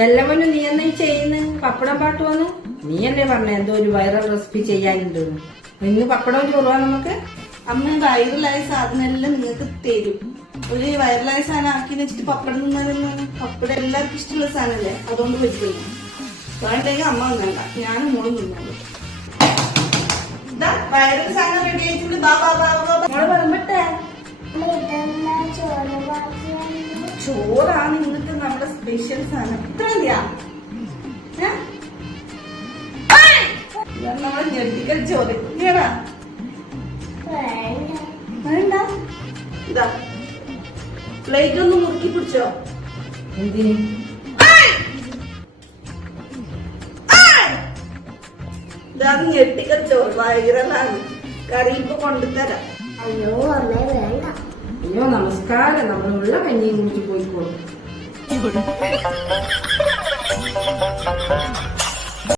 എല്ലാവരും നീ എന്നാ ചെയ്യുന്നു? പപ്പടം പാട്ട് വന്ന് നീ അല്ലേ പറഞ്ഞ എന്തോ ഒരു വൈറൽ റെസിപ്പി ചെയ്യാനുണ്ട്. ഇന്ന് പപ്പടം ചോറുവാ നമുക്ക്. അമ്മ വൈറലായ സാധനം എല്ലാം നിങ്ങൾക്ക് തരും. ഒരു വൈറലായ സാധനം ആക്കി വെച്ചിട്ട് പപ്പടം തിന്നാലെന്നാണ്? പപ്പടം എല്ലാവർക്കും ഇഷ്ടമുള്ള സാധനമല്ലേ, അതുകൊണ്ട് പറ്റില്ല. വേണ്ടെങ്കിൽ അമ്മ ഒന്നല്ല, ഞാനും മോളും തിന്നോളൂ. വൈറൽ സാധനം റെഡി ആയിട്ടുണ്ട്. മോള് പറഞ്ഞിട്ടേ ചോറാണ് ഇന്നത്തെ നമ്മുടെ സ്പെഷ്യൽ സാധനം. ഇത്ര മതിയാ? നമ്മളെ ഞെട്ടിക്കൽ ചോറ് ഇങ്ങടാ വേണ്ട. ഇതാ പ്ലേറ്റ് ഒന്ന് മുറുക്കി പിടിച്ചോ. എന്തിന്? ഇതാണ് ഞെട്ടിക്കൽ ചോറ്, വൈറലാണ്. കറി ഇപ്പൊ കൊണ്ടുതരാം. അയ്യോ അമ്മേ വേണ്ട. അയ്യോ നമസ്കാരം, നമ്മളുള്ള കഞ്ഞിയും കുടിച്ച് പോയിക്കോളും.